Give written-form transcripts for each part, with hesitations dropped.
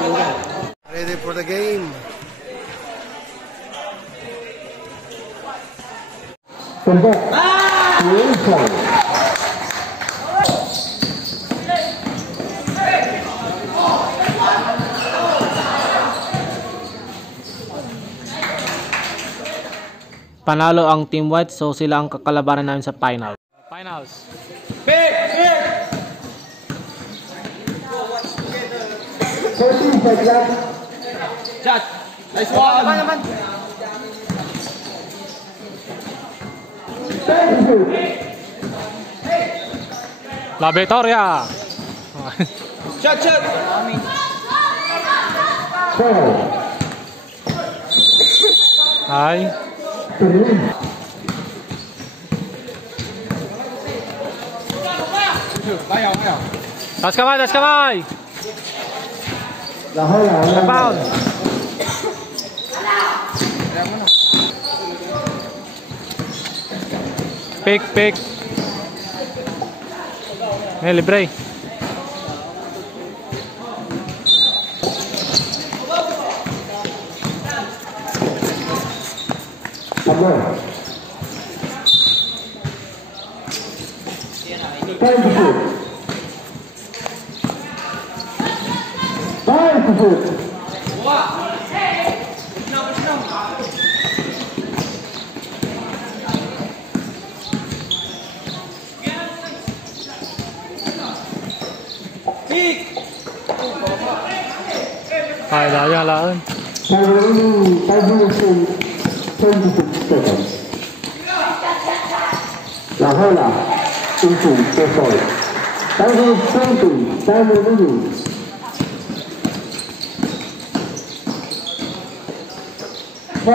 Ready for the game. Panalo ang Team White, so sila ang kakalabanan namin sa finals. Big! Shot! Nice one! Naman! La Victoria! Shot! Ay. Bayaw! Tas kamay! Rebound! Pick! Libre. Ay, layan. 然后呢，进行接受，但是身体在那里。5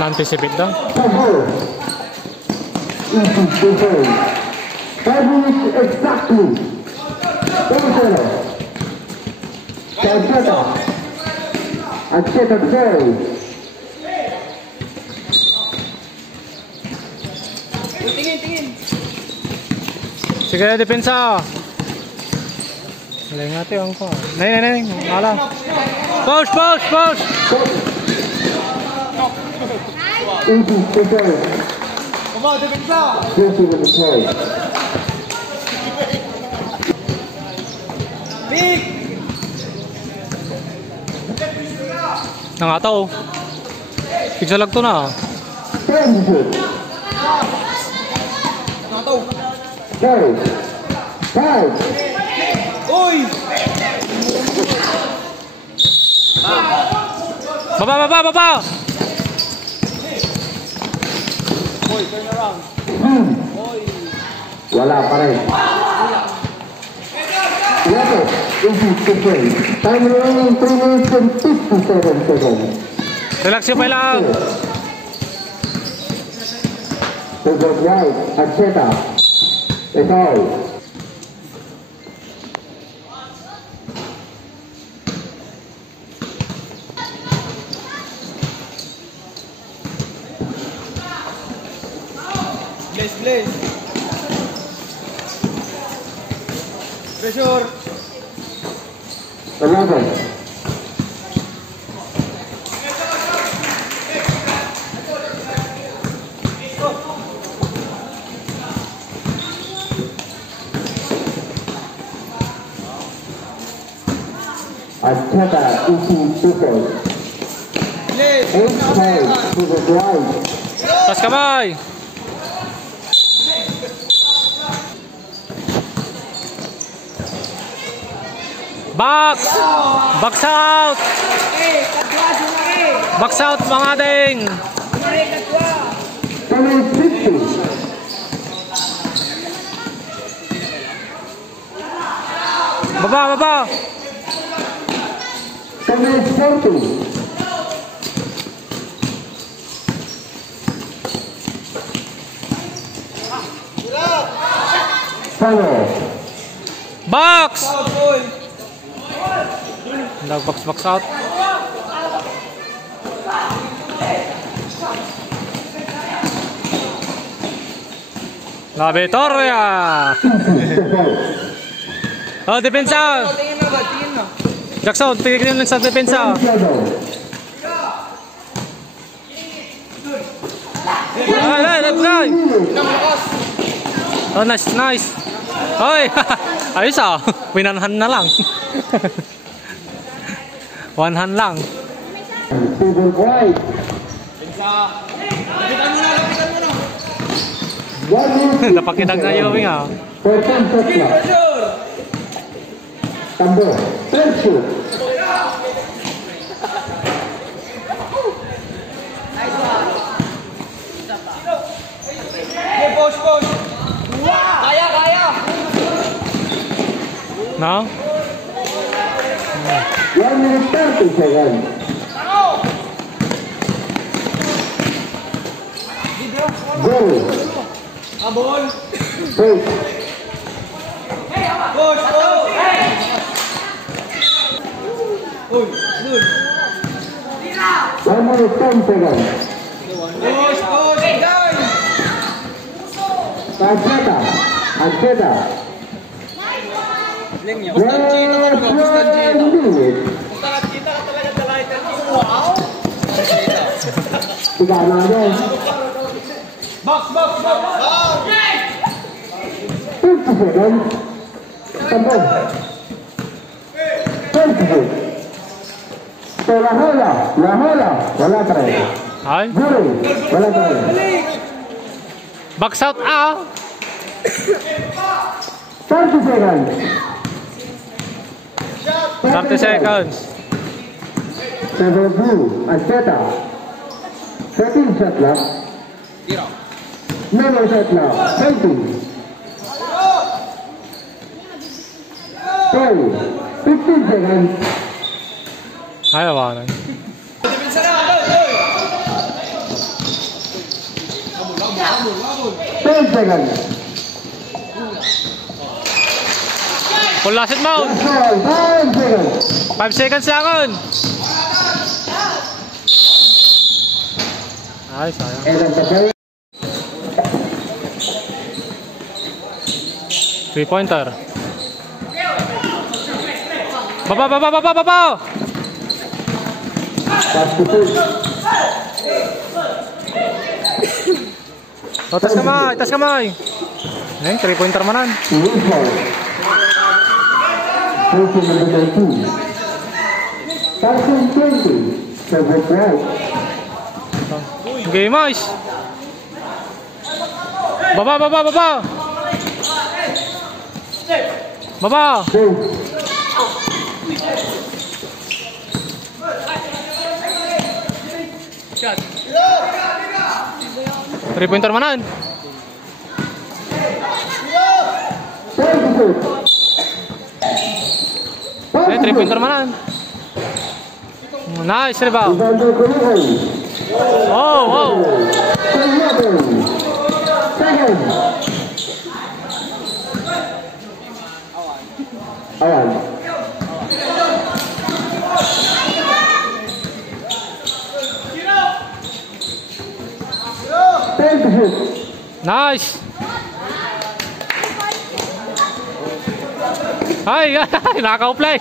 Non-Pacific daw. 5 minutes exactly. Accetta play. Tingin! Sige, depensa. Malay natin ang ko. Nay. Ala. Push! Come on, depensa! Big! Nangataw. Pigsalag to na. Nataw! 5 Uy! Baba! Boy, turn around. Wala pa rin. Time remaining 3 minutes and 57 seconds. Relax yung lang. To the right, Accetta. It's all. Blaze. Pressure. 11. Accetta eating super. 8 points to the right. Tas kamay. Box out. Box out mga ding. 50. Baba. 40. Box. Box out. La Victoria! Oh, depensa! Tingin mo ba? Tingin mo. Jackson, tignan lang sa depensa. Ay, let's go! Oh, nice, nice. Hoy, ayos ah. Winanhan na lang. One hand lang. Super wide. Lapitan mo na, lapitan mo na. 1 minute. Napakinag na yung ah. 14 shots left. Pressure. Tambo. Third shoot. Okay, push, push. Kaya, kaya. No? 1 minute 30 seconds. Go. Abol. Break. Push, push. Uy, good. 1 minute 10 seconds. Push, push. Guys. Arjeta. Arjeta. Ling niya. Gustanchita talaga, gustanchita. 1 minute. Gustanchita ka talaga sa lighter. Wow. Tiga na din. Box, box, box. 50 seconds. Tambo. 20 seconds. So, la hola. Wala pa rin. Ay, Guru. Wala pa rin. box out ah. 30 seconds. 30 seconds. Server blue. Arjeta. 13 shot left. No more shot left. 20. 10. 15 seconds. Ay, awanan. Depensa na, Abol. 10 seconds. Full last hit mount. Ball. 5 seconds. 5 seconds lang. Ay, sayang. And ang tapay. 3-pointer. Baba! Pass to push. Oh, tas kamay. Ayun, 3-pointer manan. Win ball. Person number 2. Passing 20. Server right. Game ice. Baba. Baba. Go. Shot. 3-pointer manan. 26. Ayun, 3-pointer manan. Nice rebound. Evander Colucci. Oh. 11 seconds. Awan. Nice. Ay, nakaka-play.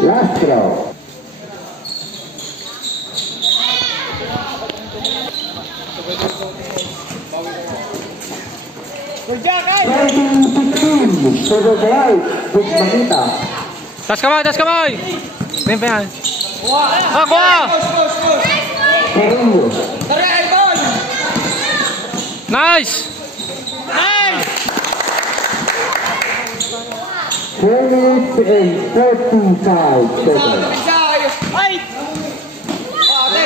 Last throw. Good job, guys. 2016 to the right. Big Makita. Tas kamay. Ngayon pa yan. Ah, kuha! Carrillo. Tara, Ibon. Nice! Nice. 4 minutes and 45 seconds. Ay.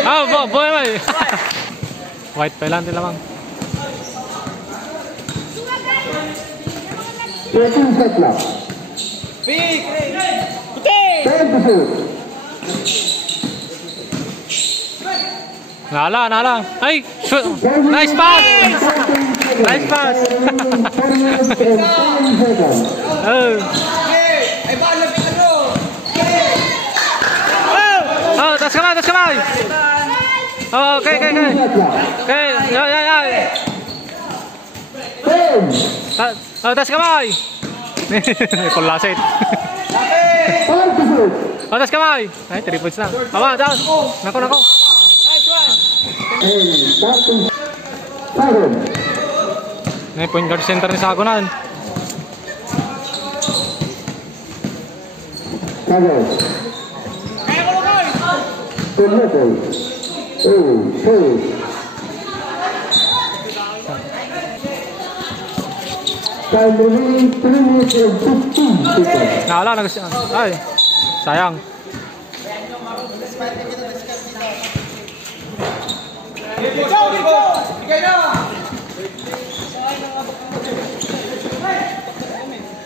Ah, boy. White pa lang lamang. 13 shot left. Big. Puti. Time to shoot. Nala. Ay, shoot. Nice pass! Nice pass. Oh. Ay, bala, ano? Oh, tas kamay. Oh, okay. Okay, yeah. Oh, tas kamay. Pulasit. Oh, tas kamay. Ay, 3 points lang. Awa, down. Nako. May point guard center ni Sagunan. Nakala, ay, sayang.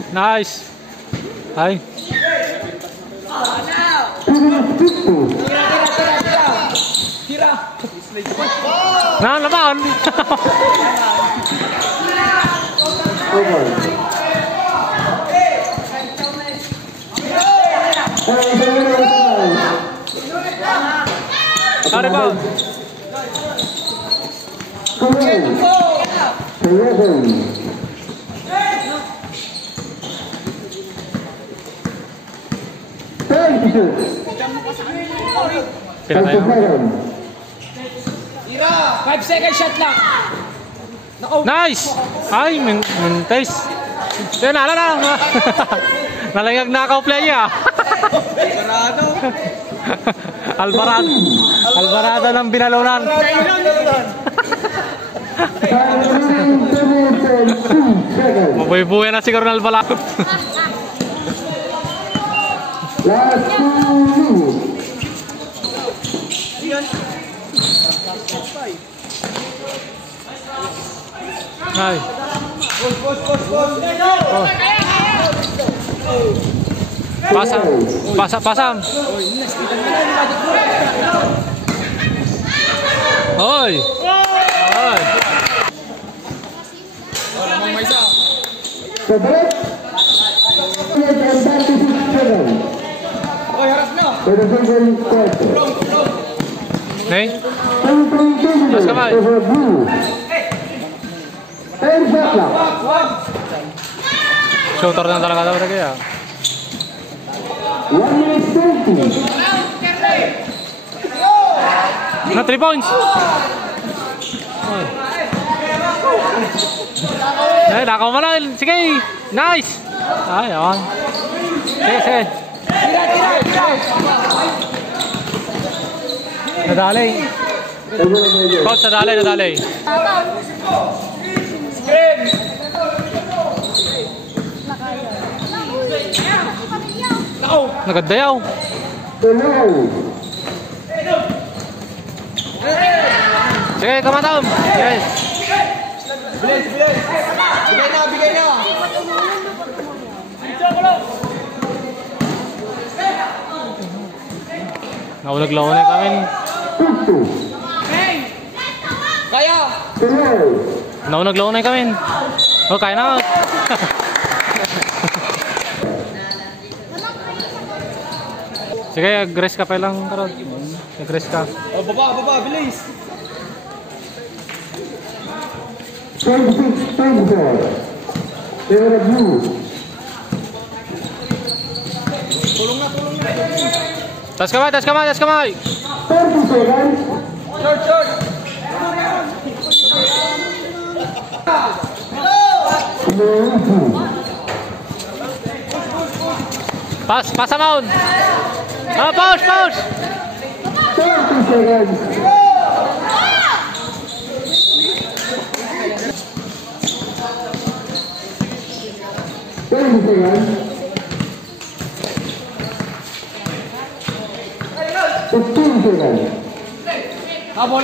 Nice. Ay. Tira. Naman. Sorry, Paul. Tira. 5 second shot lang. Nice! Ay, mintes. Yan, na. Nalangag na ako play niya. Alvarado ng binalunan. Mabuhay-buhay na siguro ng Alvarado. Last 2 minutes. Ay. Pasam. Oy. Harap na. Nay. Mas kamay. Shooter na talaga daw kaya. 1 minute 30. Na 3 points. Ay, nakaw mo na. Sige. Nice. Ay, awan. Sige. Tira. Nadali. Coach, nadali. Screen. Nagadayaw. Sige, kamatam. Yes. Bilis. Bigay na. Naulag-lawan na kami. Kaya. Naulag-lawan na kami. Oh, kaya na. Sige,ag-rest ka pa lang, Karod.Ag-rest ka. Oh, baba, bilis. 26-24. Favor of blue. Tulong na. Tas kamay. 30 seconds. Short. Pass amount. Ah, pause. 30 seconds. Habol.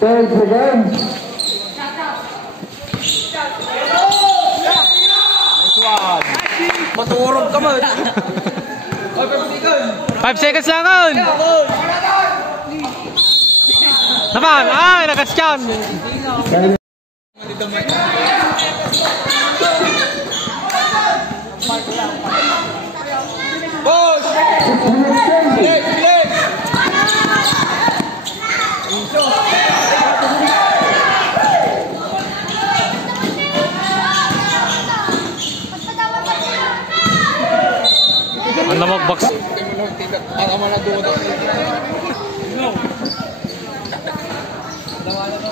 10 seconds. Maturog ka man. 5 seconds lang on. Naman, ay, nakascan. Boss! Bilis! Bilis! Ang lamog box.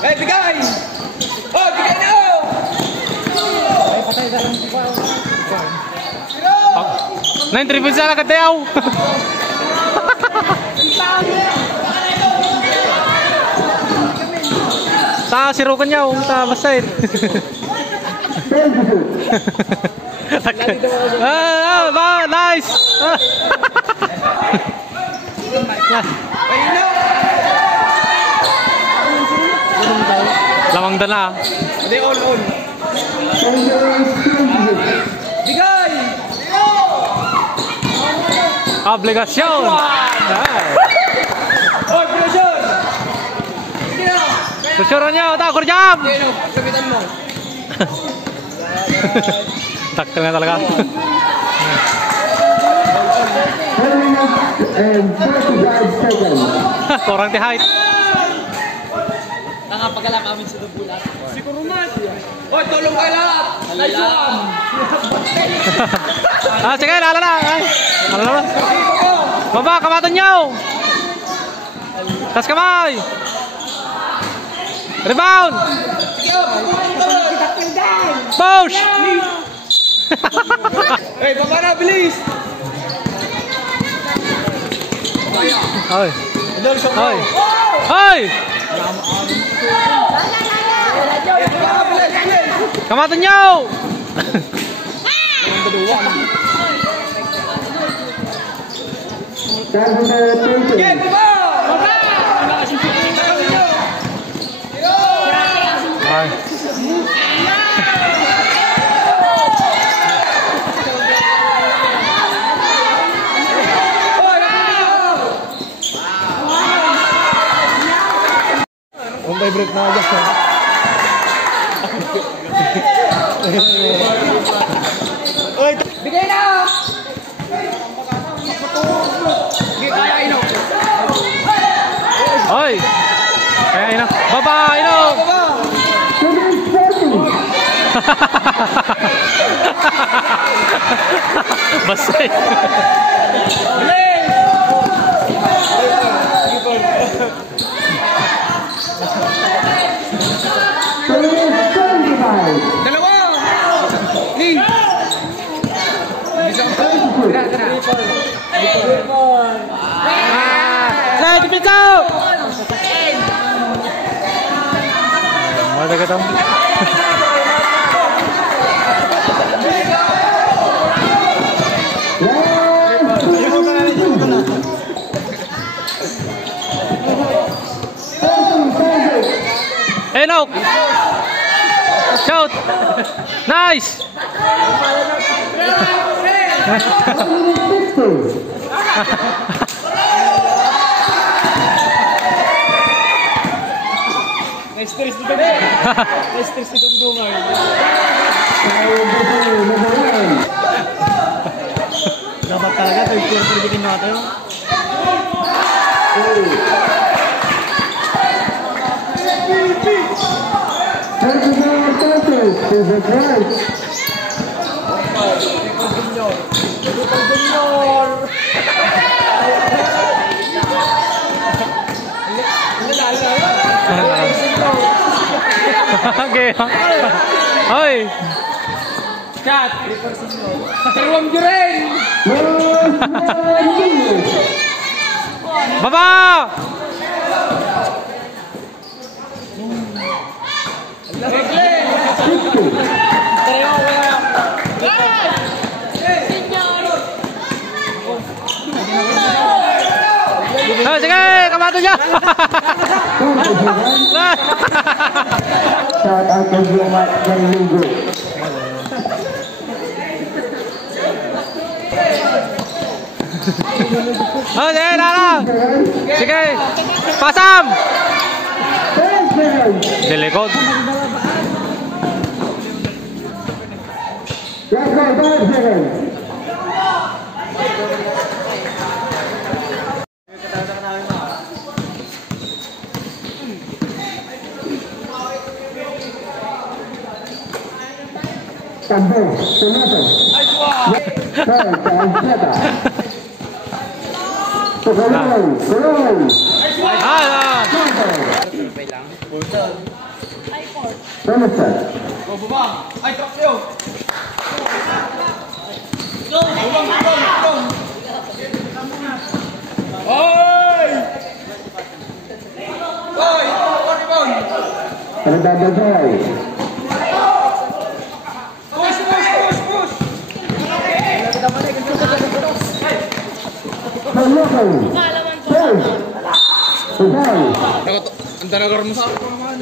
Eh, bigay! Oh, bigay na! Nine triple sana katayaw. Ta sirukan niya, ta basahin. Nice. Lamang dana. Hindi, on. Bigay! Obligasyon. Oy, pressure! Susuran niyo, ta kurjam. Sabitan mo. Takto nga talaga. And 45 seconds. Kurang ti height. Nangapagala kami sa dubulat. Si Kurumat! Oy, tulong kayo lahat! Nice one! Sige, lala. Ay, lala. Baba, kamatan niyo. Tas kamay. Rebound. Push. Hey, baba na, bilis! Hoy. Idol, show Hoy. Hoy. Kamatan niyo. Okay, baba! Ay. Break na aja sa. Oy, bigay na. Bigay ino. Hoy. Kaya ino. Baba, ino. Basay. Dalawa! Hey! Slide, pizza! Ada ketemu. Enok. Shout. Nice. Na-stress dito ba? Na-stress dito dungar. Dapat talaga third quarter bitin natin. Okay. Hoy. Cat. Iwang jureng. Baba. Oh, sige, kamato niya. Shout out to Jumat dan Minggu. Oh, sige, Nara. Sige. Pasam. Di likod. 5 seconds. Tambor, tomato. Pancetta. Tukolong, kulong. Ah! Tomato. Go, baba. Ay, truck nyo. Go. Go. Oy! Oy! Rebound! Pagdadagay. Push, push, push, push! Paglakan. Push. Pusay. Ang dalagar mo sa ako naman.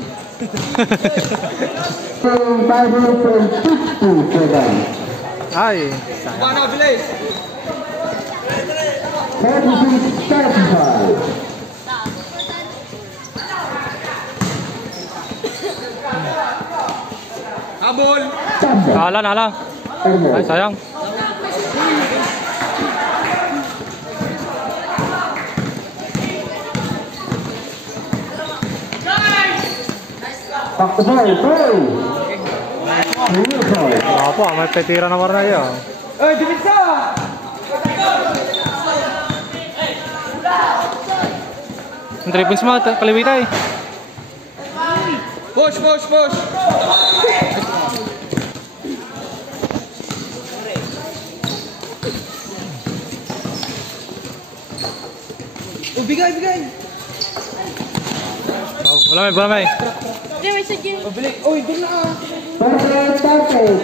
5.50 seconds. Ay, Baba na, bilis! 36-35. Habol! Tambor. nala. Ermo. Ay, sayang. Pakbay, boy. Boy. Apa, may petira na warna yun. Oy, dipitsa! Ang 3 points mo, kaliwitay. Push, push, push! Oh, bigay, bigay! Oh, wala may. Oh, bilis! Oy, doon na ah! Perfect.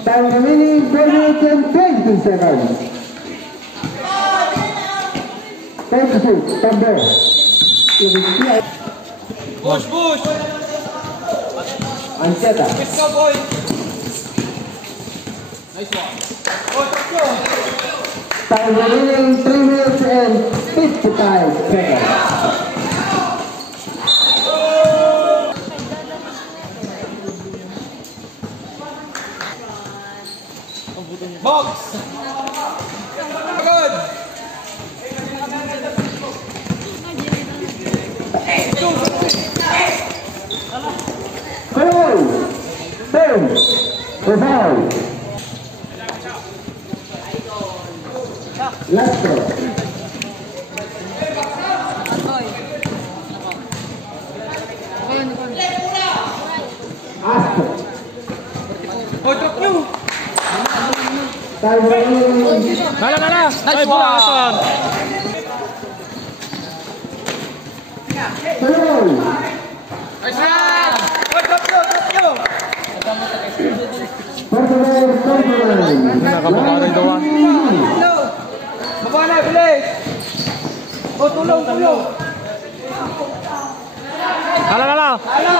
Time remaining 4 minutes and 20 seconds. 26, tambor. Push, push! Pancetta. Kiss ka, boy! Nice one! Oh, truck nyo! Time remaining 3 minutes and 55 seconds. Box! Agad! Goal! 10, 5. Last throw. Asto. Oh, truck nyo! Time remaining. Nala. Ay, bulasan. Goal! Nice one! Oh, truck nyo! Portugal, Portugal. Nakababa rin daw. Hello! Baba na, bilis! Oh, tulong! Nala. Ano?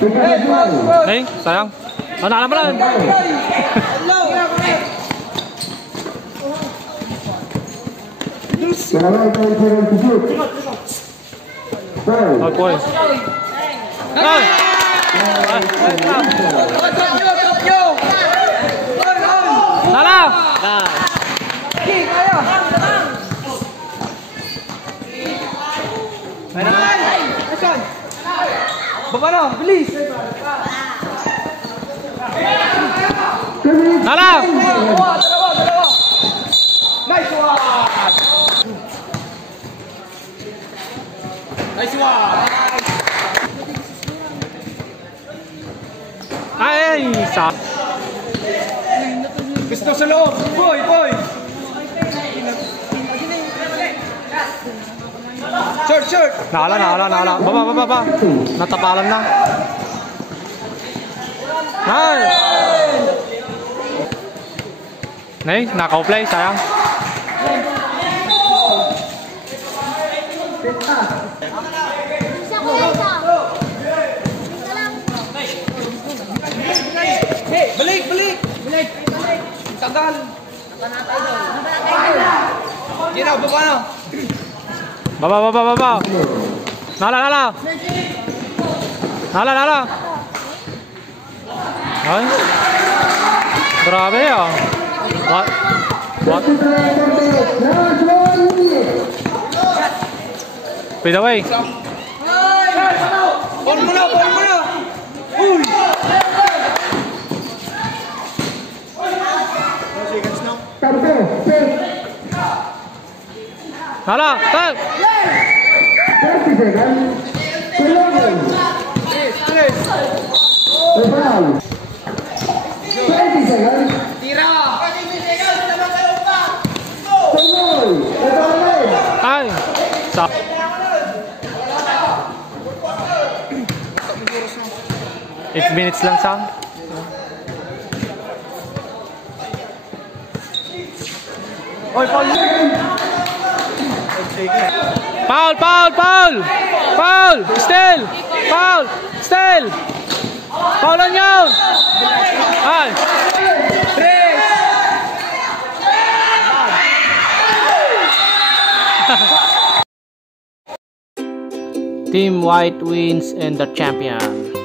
Hey, Push, push! Ay, sayang. Oh, nala mo lang. Hello! Dalawang tayo sa rin shoot. Foul. Oh, boy. Ay! Oh, truck nyo! Nala! Okay, kaya! Asan? Baba na, bilis! Nala! Dalawa! Nice one! Nice one! Ay, sa. Gusto sa loob! Boy! Short! Nala. Baba. Natapalan na. Ay! Nay, naka-play, sayang. Hey, balik! Tagal! Gina, baba na! Baba. Nala. Ay. Grabe ah. What? What? By the way. Ball mo na! Ball mo na! Uy! Hala, tag! 30 seconds. 11. Foul. 20 seconds. Tira! Tuloy. Ay! Sa... 8 minutes lang Sam. Oy, Paul! Foul! Foul! Foul! Foul! Still! Foul! Still! Foulan yun! Ay! Team White wins and the champion.